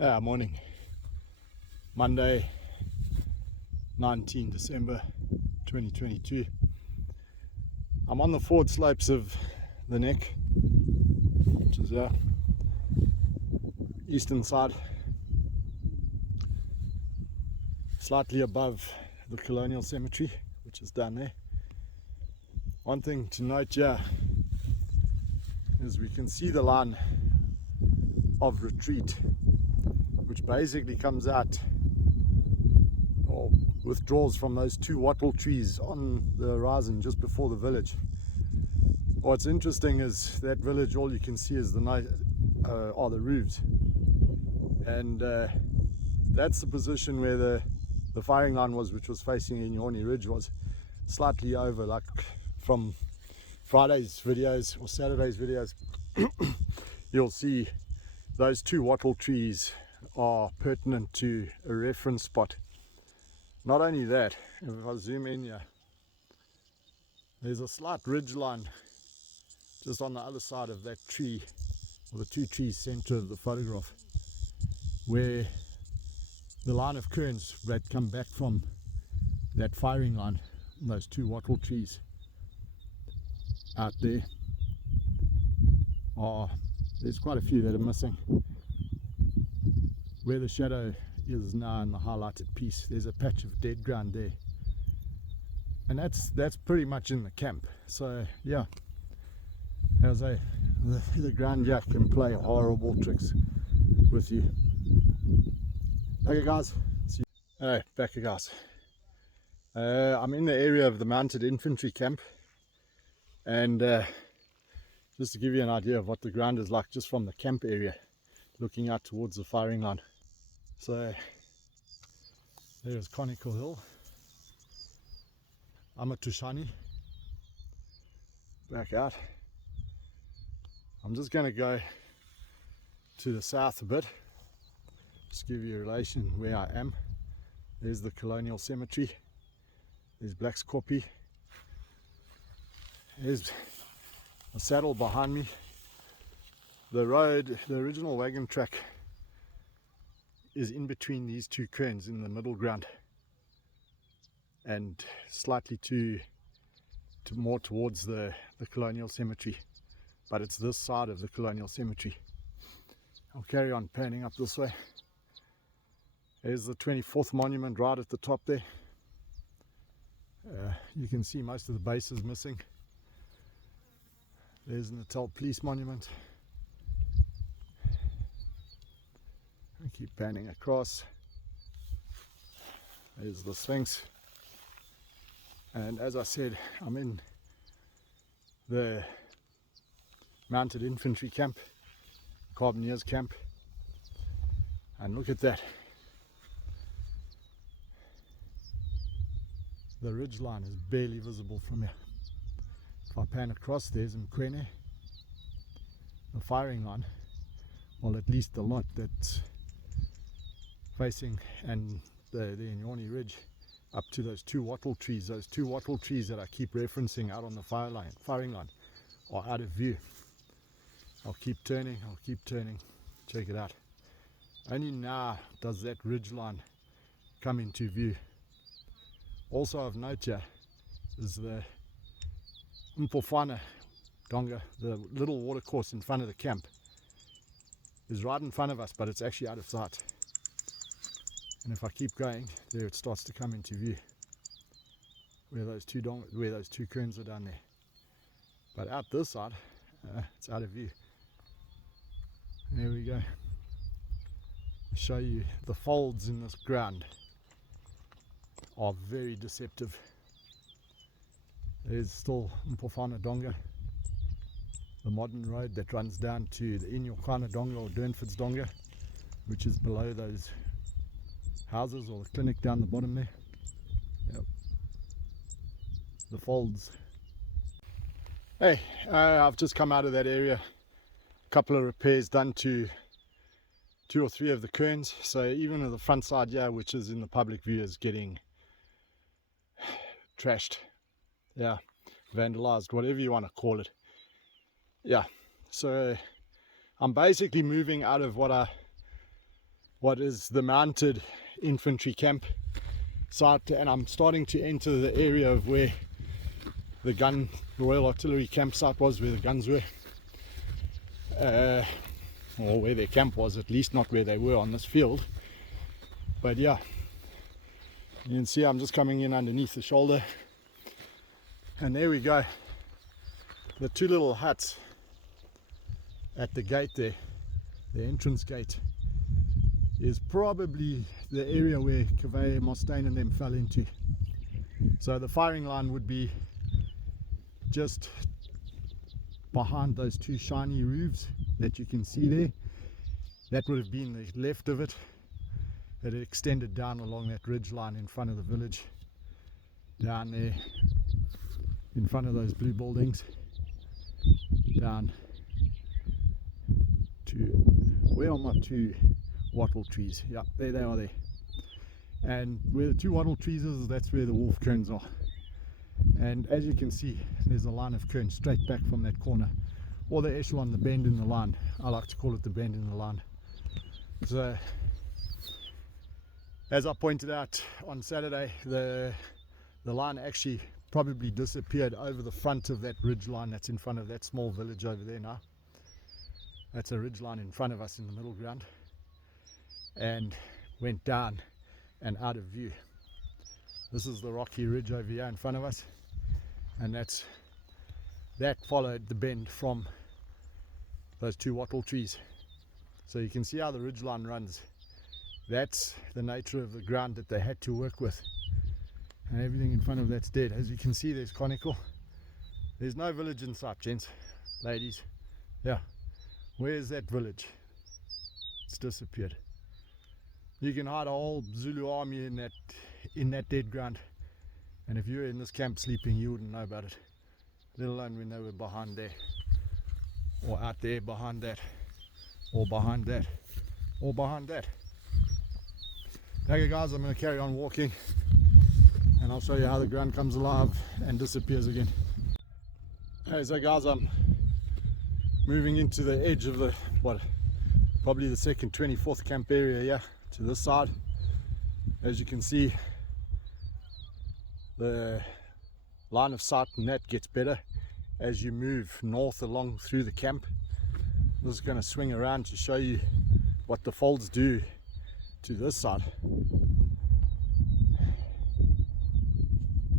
Morning. Monday, 19 December 2022. I'm on the forward slopes of the neck, which is eastern side, slightly above the Colonial Cemetery, which is down there. One thing to note here is we can see the line of retreat, which basically comes out or withdraws from those two wattle trees on the horizon just before the village. What's interesting is that village, all you can see is are the roofs, and that's the position where the firing line was, which was facing Isandlwana Ridge, was slightly over. Like from Friday's videos or Saturday's videos, you'll see those two wattle trees are pertinent to a reference spot. Not only that, if I zoom in here, there's a slight ridge line just on the other side of that tree, or the two trees center of the photograph, where the line of currents that come back from that firing line, those two wattle trees out there, there's quite a few that are missing. Where the shadow is now in the highlighted piece, there's a patch of dead ground there, and that's pretty much in the camp. So yeah, as the ground here can play horrible tricks with you. Okay guys, see you. Hey, back here guys. I'm in the area of the mounted infantry camp, and just to give you an idea of what the ground is like just from the camp area, looking out towards the firing line. So there's Conical Hill, Amatushani, back out. I'm just going to go to the south a bit, just give you a relation where I am. There's the Colonial Cemetery, there's Black's Kopje, there's a saddle behind me. The road, the original wagon track, is in between these two cairns in the middle ground, and slightly more towards the Colonial Cemetery, but it's this side of the Colonial Cemetery. I'll carry on panning up this way. There's the 24th monument right at the top there. You can see most of the base is missing. There's the Natal Police Monument. I keep panning across. There's the Sphinx, and as I said, I'm in the mounted infantry camp, Carbineers camp, and look at that. The ridge line is barely visible from here. If I pan across, there's Mkwene, the firing line, well, at least the lot that's facing, and the Isandlwana Ridge up to those two wattle trees. Those two wattle trees that I keep referencing out on the firing line are out of view. I'll keep turning, check it out. Only now does that ridge line come into view. Also of note here is the Isandlwana Donga, the little water course in front of the camp, is right in front of us, but it's actually out of sight. And if I keep going, there it starts to come into view, where those two cairns are down there. But out this side, it's out of view. There we go. I'll show you the folds in this ground are very deceptive. There's still Isandlwana Donga, the modern road that runs down to the Isandlwana Donga or Durnford's Donga, which is below those houses or the clinic down the bottom there. Yep. The folds. Hey, I've just come out of that area. A couple of repairs done to 2 or 3 of the cairns. So even the front side here, which is in the public view, is getting trashed. Yeah, vandalized, whatever you want to call it. Yeah, so I'm basically moving out of what I what is the mounted infantry camp site, and I'm starting to enter the area of where the Royal Artillery campsite was, where the guns were, or where their camp was, at least not where they were on this field. But yeah, you can see I'm just coming in underneath the shoulder, and there we go. The two little huts at the gate there, the entrance gate, is probably the area where Cavey, Mustaine and them fell into. So the firing line would be just behind those two shiny roofs that you can see there. That would have been the left of it. It extended down along that ridge line in front of the village, down there in front of those blue buildings, down to, where are my two wattle trees? Yeah, there they are there. And where the two wattle trees is, that's where the wolf cones are. And as you can see, there's a line of cones straight back from that corner, or the echelon, the bend in the line. I like to call it the bend in the line. So as I pointed out on Saturday, the line actually probably disappeared over the front of that ridge line that's in front of that small village over there now. That's a ridge line in front of us in the middle ground, and went down and out of view. This is the rocky ridge over here in front of us, and that followed the bend from those two wattle trees. So you can see how the ridge line runs. That's the nature of the ground that they had to work with, and everything in front of that's dead. As you can see, there's conical. There's no village in sight, gents, ladies. Yeah, where's that village? It's disappeared. You can hide a whole Zulu army in that dead ground, and if you were in this camp sleeping, you wouldn't know about it, let alone when they were behind there, or out there behind that, or behind that, or behind that. Okay guys, I'm going to carry on walking, and I'll show you how the ground comes alive and disappears again. Okay, so guys, I'm moving into the edge of the, probably the second 24th camp area here, to this side. As you can see, the line of sight and that gets better as you move north along through the camp. I'm just going to swing around to show you what the folds do to this side.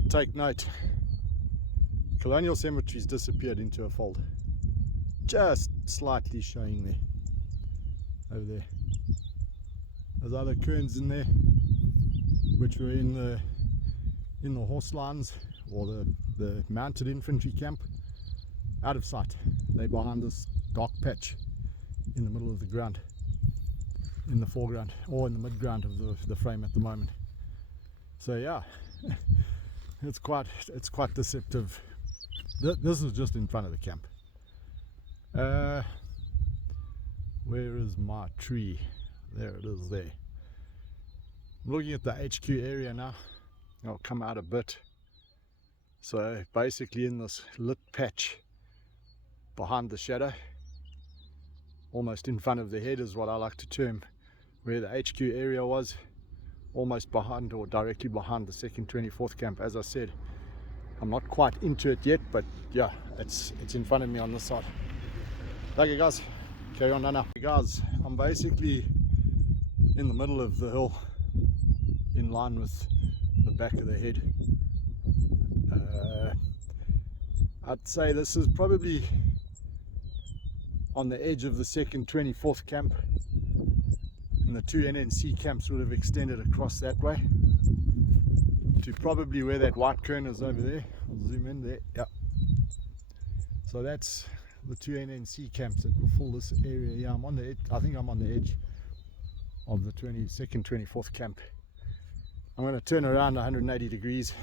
Take note, Colonial Cemetery's disappeared into a fold, just slightly showing there, over there. There's other cairns in there which were in the horse lines, or the mounted infantry camp, out of sight. They're behind this dark patch in the middle of the ground, in the foreground, or in the mid-ground of the frame at the moment. So yeah, it's quite deceptive. This is just in front of the camp. Where is my tree? There it is there. I'm looking at the HQ area now. I'll come out a bit. So basically in this lit patch behind the shadow, almost in front of the head, is what I like to term where the HQ area was, almost behind or directly behind the second 24th camp. As I said, I'm not quite into it yet, but yeah, it's in front of me on this side. Okay guys, carry on now. Guys, I'm basically in the middle of the hill, in line with the back of the head. I'd say this is probably on the edge of the second 24th camp, and the two NNC camps would have extended across that way to probably where that white cairn is over there. I'll zoom in there. Yeah. So that's the two NNC camps that will fill this area. Yeah, I'm on the edge. I think I'm on the edge of the 22nd, 24th camp. I'm going to turn around 180 degrees.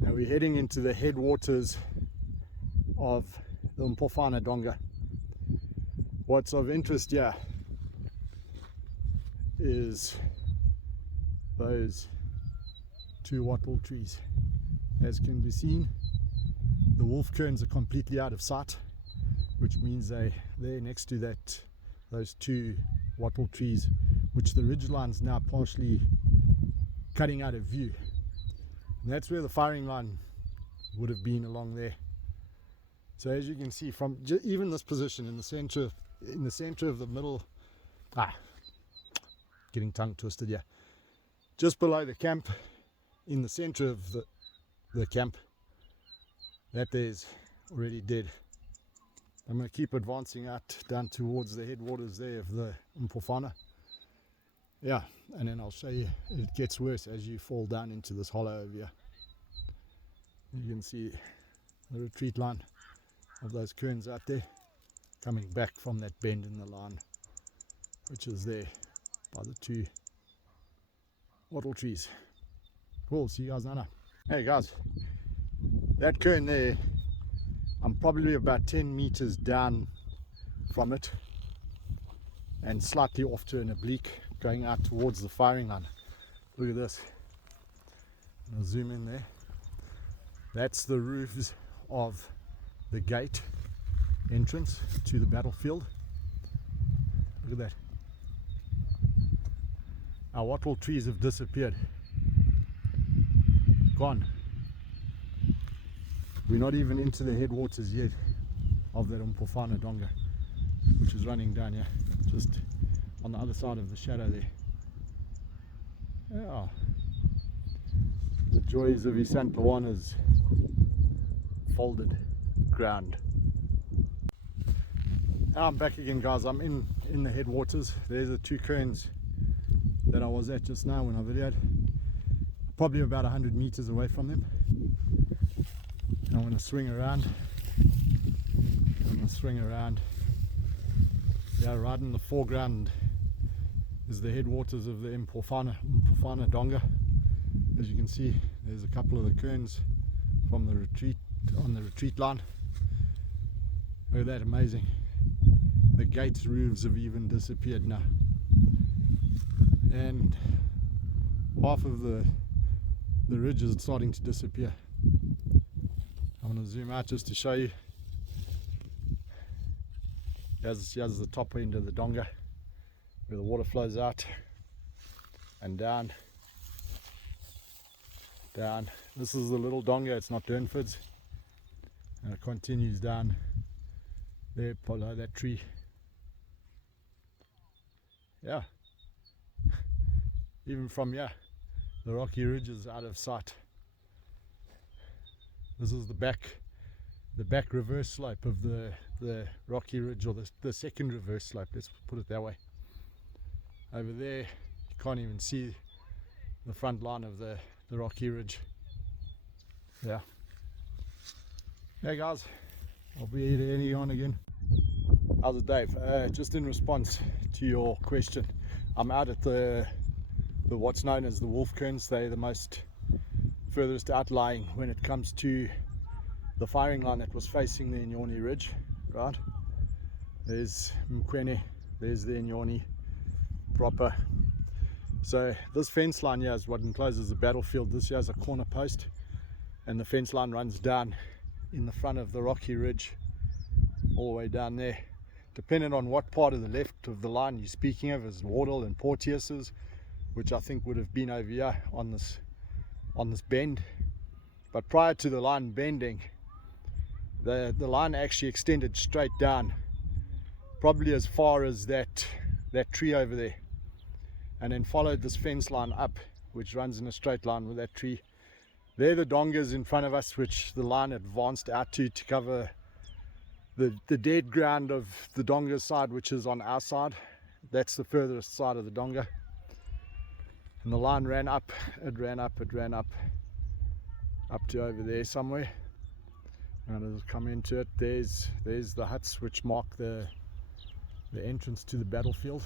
Now we're heading into the headwaters of the Mpofana Donga. What's of interest here is those two wattle trees. As can be seen, the wolf cairns are completely out of sight, which means they're next to those two wattle trees, which the ridgeline's now partially cutting out of view. And that's where the firing line would have been, along there. So as you can see from even this position in the center of the middle, getting tongue twisted here, just below the camp, in the center of the camp, that there's already dead. I'm going to keep advancing out down towards the headwaters there of the Mpofana. Yeah, and then I'll show you it gets worse as you fall down into this hollow over here. You can see the retreat line of those kerns out there coming back from that bend in the line, which is there by the two wattle trees. Cool, see you guys later. Hey guys, that kern there, I'm probably about 10 meters down from it and slightly off to an oblique going out towards the firing line. Look at this. I'll zoom in there. That's the roofs of the gate entrance to the battlefield. Look at that. Our wattle trees have disappeared. Gone. We're not even into the headwaters yet of that Mpofana Donga, which is running down here, just on the other side of the shadow there. Yeah. The joys of Isandlwana's folded ground. I'm back again, guys. I'm in the headwaters. There's the two kerns that I was at just now when I videoed. Probably about 100 meters away from them. I'm going to swing around. Yeah, right in the foreground is the headwaters of the Mpofana Donga. As you can see, there's a couple of the kerns from the retreat on the retreat line. Look at that, amazing. The gate's roofs have even disappeared now, and half of the ridge is starting to disappear. I'm going to zoom out just to show you. Here's the top end of the Donga, where the water flows out and down. This is the little Donga, it's not Durnford's, and it continues down there below that tree. Yeah, even from here the rocky ridge is out of sight. This is the back reverse slope of the rocky ridge, or the second reverse slope, let's put it that way. Over there you can't even see the front line of the rocky ridge. Yeah. Hey guys, I'll be eating on again. How's it, Dave? Just in response to your question, I'm out at the what's known as the wolf kerns. They're the most furthest outlying when it comes to the firing line that was facing the Inyoni ridge, right? There's Mkwene, there's the Inyoni proper. So this fence line here is what encloses the battlefield. This here is a corner post, and the fence line runs down in the front of the rocky ridge all the way down there. Depending on what part of the left of the line you're speaking of, is Wardle and Porteous's, which I think would have been over here on this bend. But prior to the line bending, the line actually extended straight down, probably as far as that tree over there, and then followed this fence line up, which runs in a straight line with that tree. They're the Dongas in front of us, which the line advanced out to cover the dead ground of the Donga side, which is on our side. That's the furthest side of the Donga. And the line ran up up to over there somewhere, and it'll come into it. There's the huts which mark the entrance to the battlefield.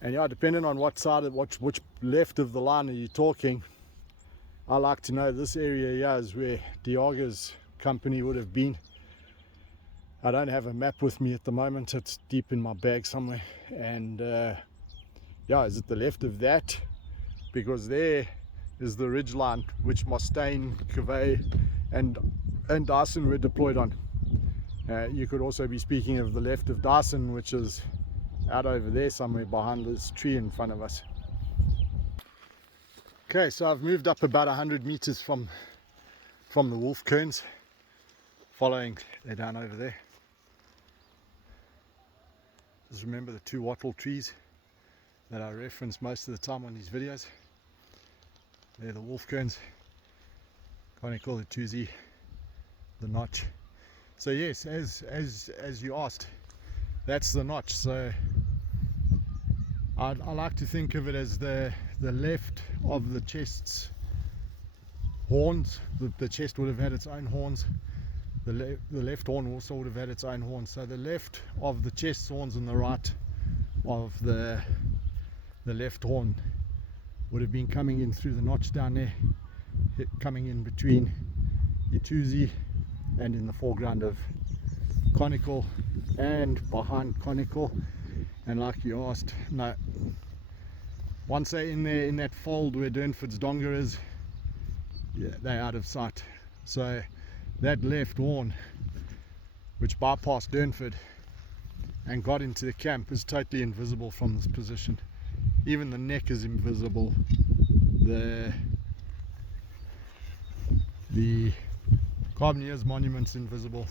And yeah, depending on what side of which left of the line are you talking, I like to know this area here is where Diaga's company would have been. I don't have a map with me at the moment, it's deep in my bag somewhere. And yeah, is it the left of that? Because there is the ridge line which Mustaine, Cavey and Dyson were deployed on. You could also be speaking of the left of Dyson, which is out over there somewhere behind this tree in front of us. Okay, so I've moved up about 100 meters from the wolf cones, following, they're down over there. Just remember the two wattle trees that I reference most of the time on these videos. They're the wolf cones, conical, the tuzi, the notch. So yes, as you asked, that's the notch. So I like to think of it as the left of the chest's horns. The chest would have had its own horns. The left horn also would have had its own horns. So the left of the chest's horns and the right of the left horn would have been coming in through the notch down there, coming in between Ituzi and in the foreground of conical and behind conical. And like you asked, no, once they're in there in that fold where Durnford's donga is, yeah, they're out of sight. So that left horn, which bypassed Durnford and got into the camp, is totally invisible from this position. Even the neck is invisible. The Carboneers monument's invisible.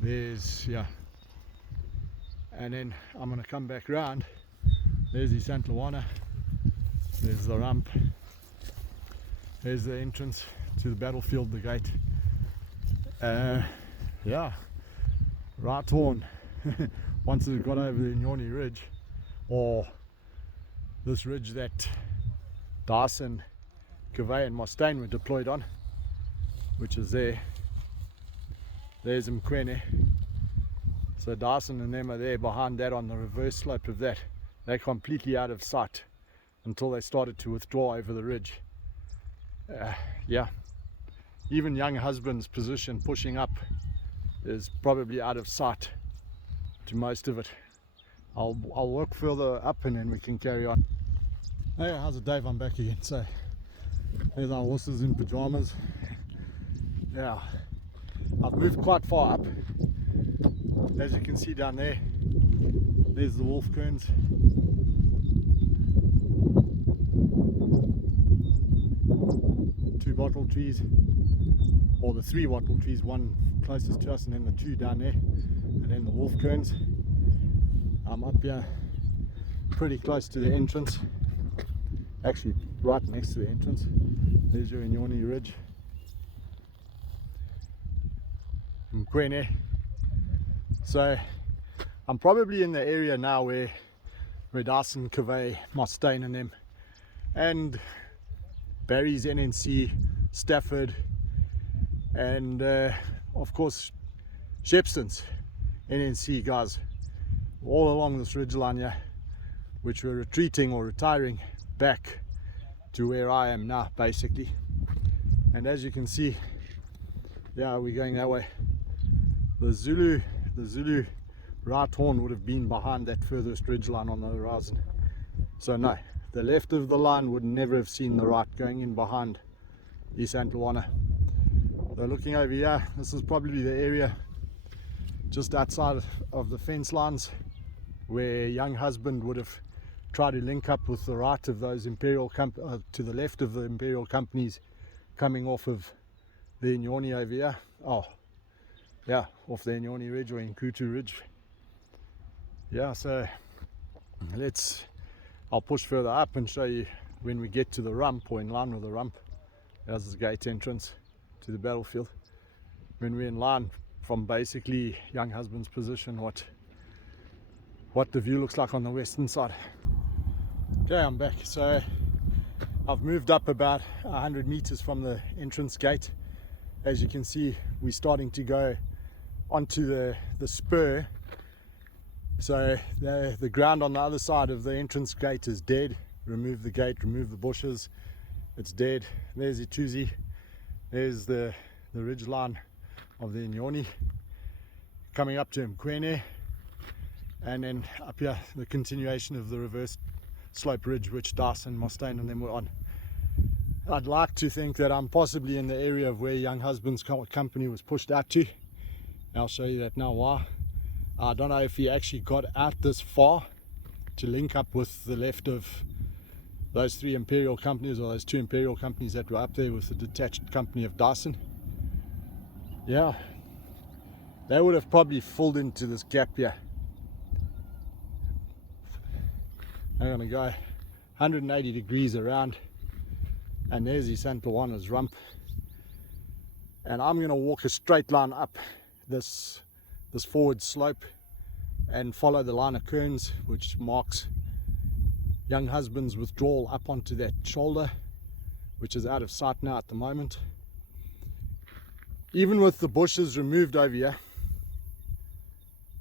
There's, yeah. And then I'm going to come back round. There's Isandlwana. There's the ramp. There's the entrance to the battlefield, the gate. Yeah, right horn. Once it got over the Inyoni Ridge, or this ridge that Dyson, Cavey and Mustaine were deployed on, which is there. There's Mkwene. So Dyson and them are there behind that on the reverse slope of that. They're completely out of sight until they started to withdraw over the ridge. Yeah, even young husband's position pushing up is probably out of sight to most of it. I'll work further up and then we can carry on. Hey, how's it, Dave? I'm back again. So there's our horses in pajamas. Yeah, I've moved quite far up. As you can see down there, there's the wolf cones. Two wattle trees, or the three wattle trees, one closest to us and then the two down there, and then the wolf cones. I'm up here pretty close to the entrance, actually right next to the entrance. There's your Inyoni Ridge. Mkwene. So I'm probably in the area now where Dyson, Cavey, Mustaine and them, and Barry's NNC, Stafford, and of course Shepston's NNC guys, all along this ridgeline here, which were retreating or retiring back to where I am now, basically. And as you can see, yeah, we're going that way. The Zulu right horn would have been behind that furthest ridgeline on the horizon. So no, the left of the line would never have seen the right going in behind Isandlwana. So looking over here, this is probably the area just outside of the fence lines where young husband would have tried to link up with the right of those imperial to the left of the imperial companies coming off of the Inyoni over here. Oh yeah, off the Inyoni Ridge or Inkutu Ridge. Yeah, so I'll push further up and show you when we get to the rump, or in line with the rump. There's the gate entrance to the battlefield. When we're in line from basically young husband's position, what the view looks like on the western side. Okay, I'm back. So I've moved up about 100 meters from the entrance gate. As you can see, we're starting to go onto the spur. So the ground on the other side of the entrance gate is dead. Remove the gate, remove the bushes, it's dead. There's Ituzi, there's the ridge line of the Inyoni coming up to Mkwene, and then up here the continuation of the reverse slope ridge which Dyson, Mustaine and them were on. I'd like to think that I'm possibly in the area of where young husband's company was pushed out to. I'll show you that now why. I don't know if he actually got out this far to link up with the left of those 3 Imperial companies, or those 2 Imperial companies that were up there with the detached company of Dyson. Yeah, they would have probably filled into this gap here. I'm going to go 180 degrees around, and there's Isandlwana's rump, and I'm going to walk a straight line up this forward slope and follow the line of kerns which marks Young Husband's withdrawal up onto that shoulder, which is out of sight now at the moment. Even with the bushes removed over here,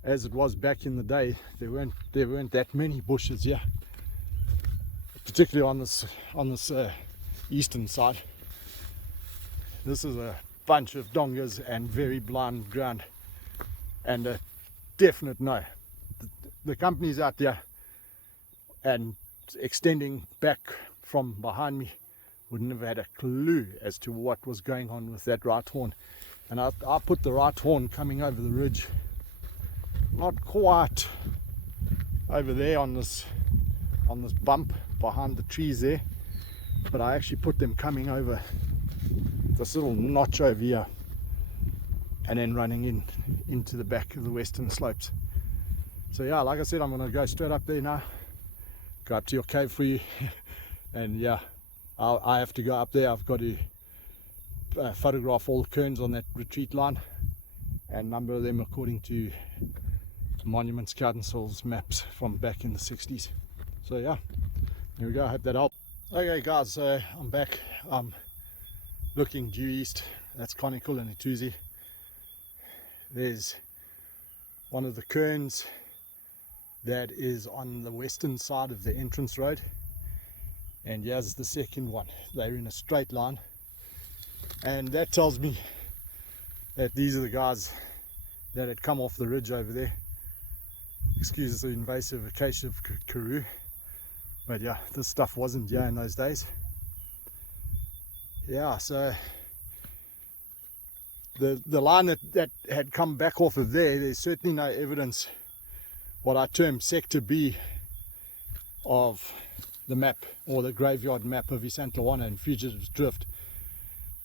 as it was back in the day, there weren't that many bushes here, particularly on this eastern side. This is a bunch of dongas and very blind ground, and a definite no. The companies out there and extending back from behind me wouldn't have had a clue as to what was going on with that right horn. And I put the right horn coming over the ridge, not quite over there on this bump behind the trees there, but I actually put them coming over this little notch over here and then running into the back of the western slopes. So yeah, like I said, I'm going to go straight up there now, go up to your cave for you. And yeah, I have to go up there. I've got to photograph all the kerns on that retreat line and number them according to Monuments Council's maps from back in the 60s. So yeah, here we go. I hope that helped. Okay guys, so I'm back. I'm looking due east. That's Conical and Ituzi. There's one of the kerns that is on the western side of the entrance road, and here's the second one. They're in a straight line, and that tells me that these are the guys that had come off the ridge over there. Excuse the invasive acacia of Karoo, but yeah, this stuff wasn't here in those days. Yeah, so the line that had come back off of there's certainly no evidence, what I term sector B of the map, or the graveyard map of Isandlwana and Fugitives Drift.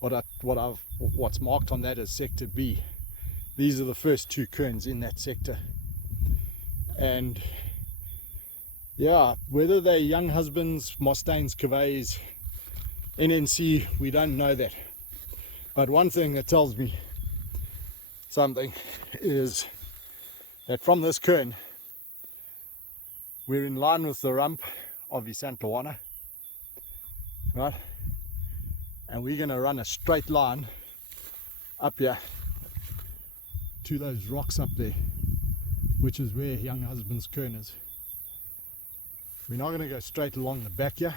What's marked on that as sector B. These are the first 2 kerns in that sector. And yeah, whether they're Young Husbands, Mustangs, Cavets, NNC, we don't know that. But one thing that tells me something is that from this kern, we're in line with the rump of Isandlwana, right? And we're going to run a straight line up here to those rocks up there, which is where Young Husband's kern is. We're not going to go straight along the back here.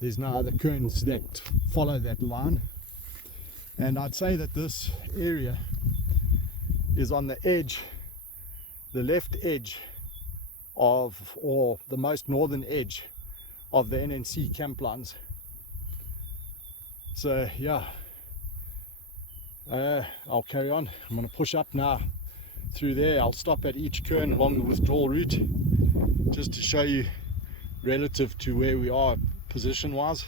There's no other kerns that follow that line, and I'd say that this area is on the edge, the left edge of, or the most northern edge of the NNC camp lines. So yeah, I'll carry on. I'm going to push up now through there. I'll stop at each kern along the withdrawal route just to show you relative to where we are position wise.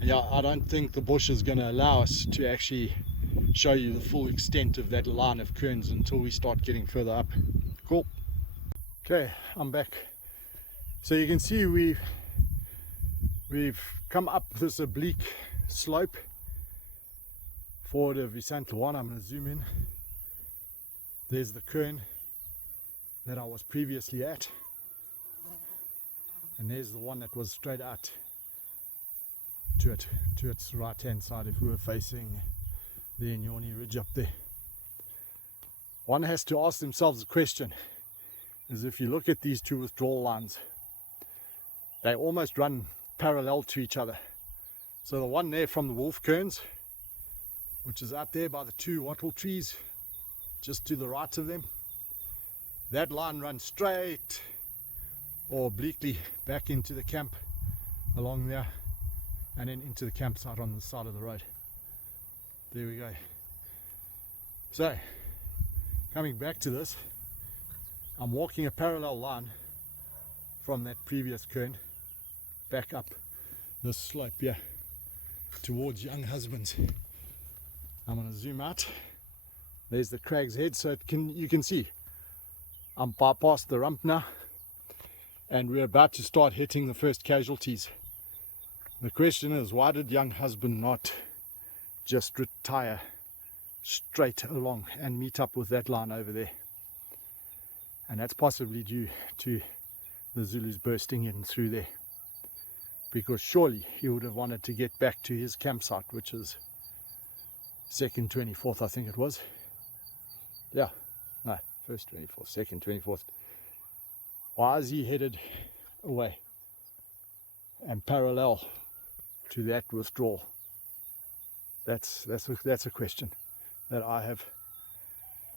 Yeah, I don't think the bush is going to allow us to actually show you the full extent of that line of kerns until we start getting further up. Cool. Okay, I'm back. So you can see we've come up this oblique slope forward of Isandlwana. I'm going to zoom in. There's the kern that I was previously at, and there's the one that was straight out to its right hand side if we were facing the Inyoni ridge up there. One has to ask themselves the question, is if you look at these 2 withdrawal lines, they almost run parallel to each other. So the one there from the wolf kerns, which is out there by the 2 wattle trees just to the right of them, that line runs straight or obliquely back into the camp along there, and then into the campsite on the side of the road. There we go. So coming back to this, I'm walking a parallel line from that previous cairn back up this slope here towards Young Husbands. I'm going to zoom out. There's the crag's head, so you can see I'm past the rump now, and we're about to start hitting the first casualties. The question is, why did Young Husband not just retire straight along and meet up with that line over there? And that's possibly due to the Zulus bursting in through there, because surely he would have wanted to get back to his campsite, which is 2nd 24th, I think it was. Yeah, no, 1st 24th, 2nd 24th. Why is he headed away and parallel to that withdrawal? That's a question that I have.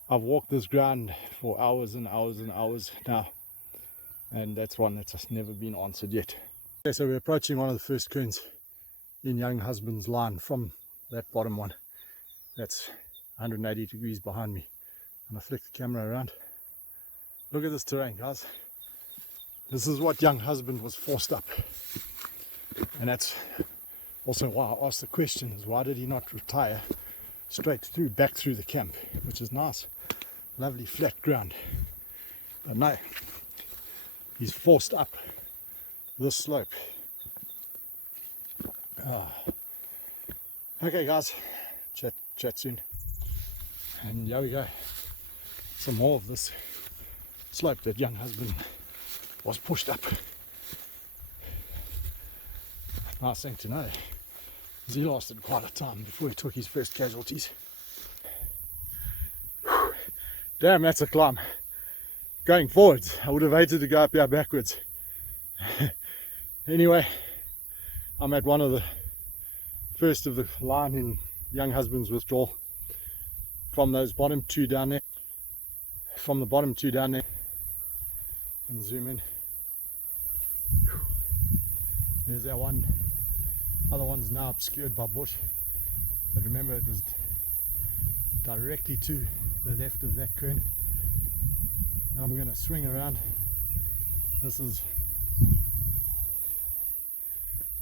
I've walked this ground for hours and hours and hours now, and that's one that's just never been answered yet. Okay, so we're approaching one of the first cairns in Young Husband's line from that bottom one. That's 180 degrees behind me. I'm going to flick the camera around. Look at this terrain, guys. This is what Young Husband was forced up. And that's also why I asked the question, is why did he not retire straight through, back through the camp, which is nice, lovely flat ground. But no, he's forced up this slope. Oh. Okay guys, chat soon. And here we go, some more of this slope that Young Husband was pushed up. Nice thing to know is he lasted quite a time before he took his first casualties. Whew. Damn, that's a climb. Going forwards, I would have hated to go up here backwards. Anyway, I'm at one of the first of the line in Young Husband's withdrawal from those bottom two down there. From the bottom two down there, and zoom in. Whew. There's our one. Other one's now obscured by bush, but remember it was directly to the left of that cairn. I'm going to swing around. This is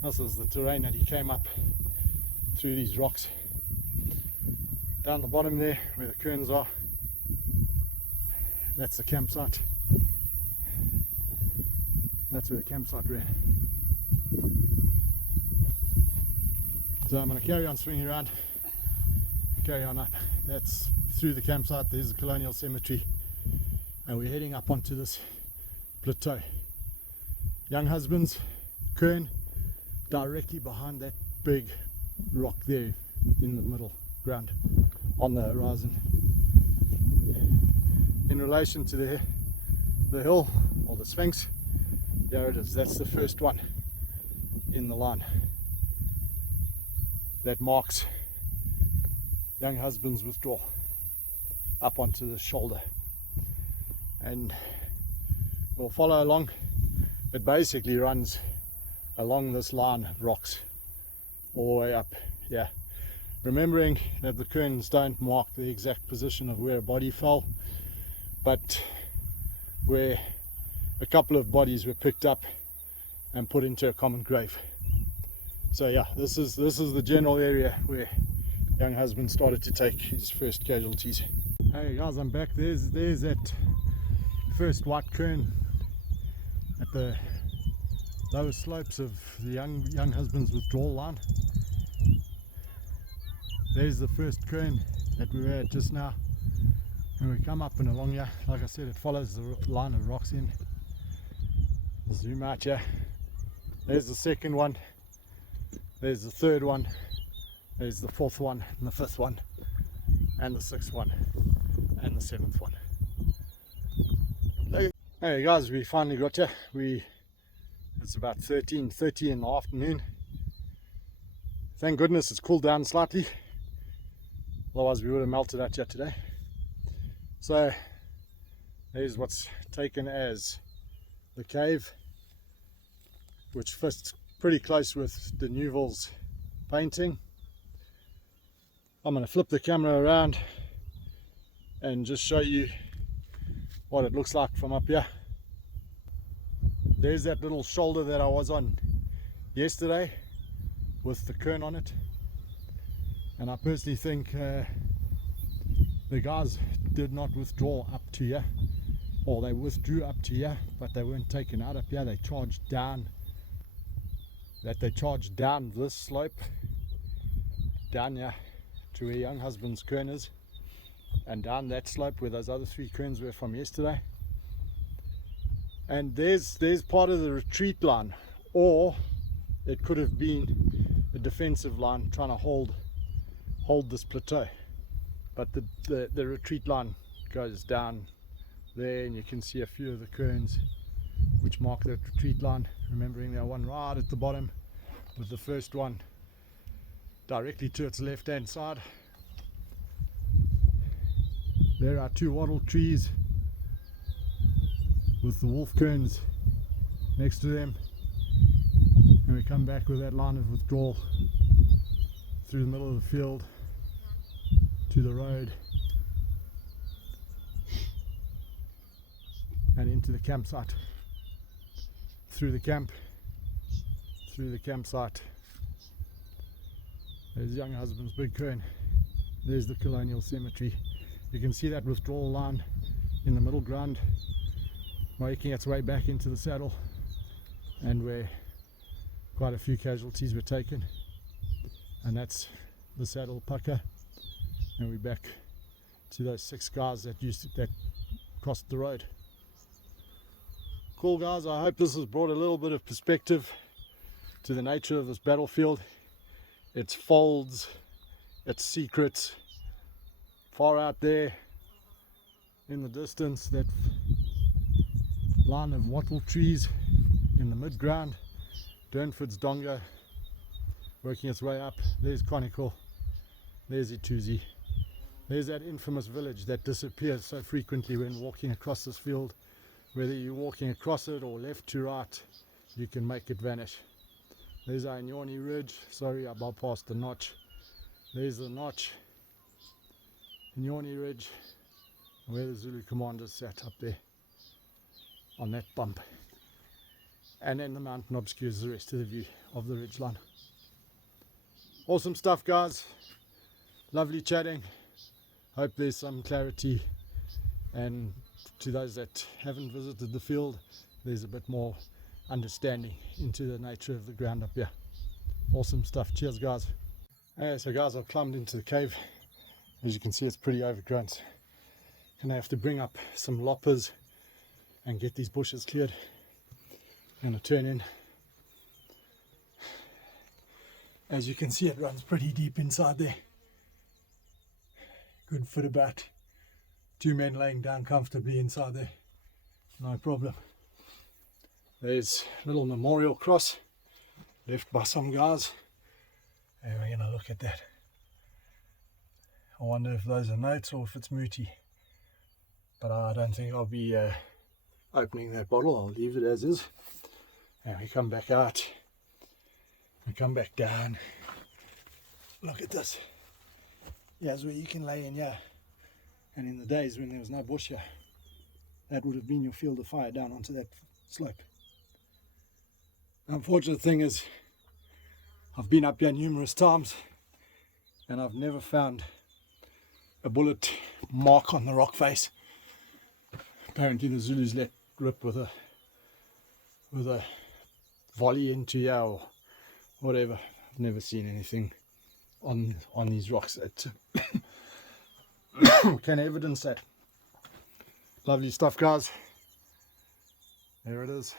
the terrain that he came up through these rocks. Down the bottom there where the cairns are, that's the campsite. That's where the campsite ran. So I'm going to carry on swinging around, carry on up. That's through the campsite. There's the colonial cemetery, and we're heading up onto this plateau. Young Husband's cairn directly behind that big rock there in the middle ground on the horizon. In relation to the hill or the Sphinx, there it is. That's the first one in the line that marks Young Husband's withdrawal up onto the shoulder, and we'll follow along. It basically runs along this line of rocks all the way up here, remembering that the cairns don't mark the exact position of where a body fell, but where a couple of bodies were picked up and put into a common grave. So yeah, this is the general area where Young Husband started to take his first casualties. Hey guys, I'm back. There's that first white cairn at the lower slopes of the Young Husband's withdrawal line. There's the first cairn that we were at just now, and we come up and along here. Like I said, it follows the line of rocks in. Zoom out here. There's the second one. There's the third one, there's the fourth one, and the fifth one, and the sixth one, and the seventh one. Hey guys, we finally got here. It's about 13:30 in the afternoon. Thank goodness it's cooled down slightly, otherwise we would have melted out here today. So there's what's taken as the cave, which fits pretty close with the Newville's painting. I'm going to flip the camera around and just show you what it looks like from up here. There's that little shoulder that I was on yesterday with the kern on it, and I personally think the guys did not withdraw up to here, or they withdrew up to here, but they weren't taken out up here. They charged down this slope down here to where Young Husband's kern is, and down that slope where those other 3 kerns were from yesterday. And there's part of the retreat line, or it could have been a defensive line trying to hold this plateau. But the retreat line goes down there, and you can see a few of the kerns which mark that retreat line, remembering there one right at the bottom with the first one directly to its left hand side. There are 2 wattle trees with the wolf kerns next to them, and we come back with that line of withdrawal through the middle of the field to the road and into the campsite, through the campsite. There's Young Husband's big kern, there's the colonial cemetery. You can see that withdrawal line in the middle ground making its way back into the saddle, and where quite a few casualties were taken, and that's the saddle pucker, and we're back to those 6 guys that crossed the road. Cool guys, I hope this has brought a little bit of perspective to the nature of this battlefield, its folds, its secrets. Far out there in the distance, that line of wattle trees in the mid-ground, Durnford's Donga working its way up. There's Conical, there's Ituzi, there's that infamous village that disappears so frequently when walking across this field. Whether you're walking across it or left to right, you can make it vanish. There's our Inyoni Ridge, sorry I bypassed the notch. There's the notch, Inyoni Ridge, where the Zulu commanders sat up there on that bump, and then the mountain obscures the rest of the view of the ridgeline. Awesome stuff guys, lovely chatting, hope there's some clarity, and to those that haven't visited the field, there's a bit more understanding into the nature of the ground up here. Awesome stuff, cheers guys. So guys, I've climbed into the cave. As you can see, it's pretty overgrown, so I'm gonna have to bring up some loppers and get these bushes cleared. I'm going to turn in. As you can see, it runs pretty deep inside there. Good fit about 2 men laying down comfortably inside there, no problem. There's a little memorial cross left by some guys, and we're going to look at that. I wonder if those are notes or if it's Muti, but I don't think I'll be opening that bottle. I'll leave it as is, and we come back out, we come back down. Look at this. Here's where you can lay in here, and in the days when there was no bush here, that would have been your field of fire down onto that slope. The unfortunate thing is, I've been up here numerous times and I've never found a bullet mark on the rock face. Apparently the Zulus let rip with a volley into here or whatever. I've never seen anything on these rocks that can evidence that. Lovely stuff guys. There it is.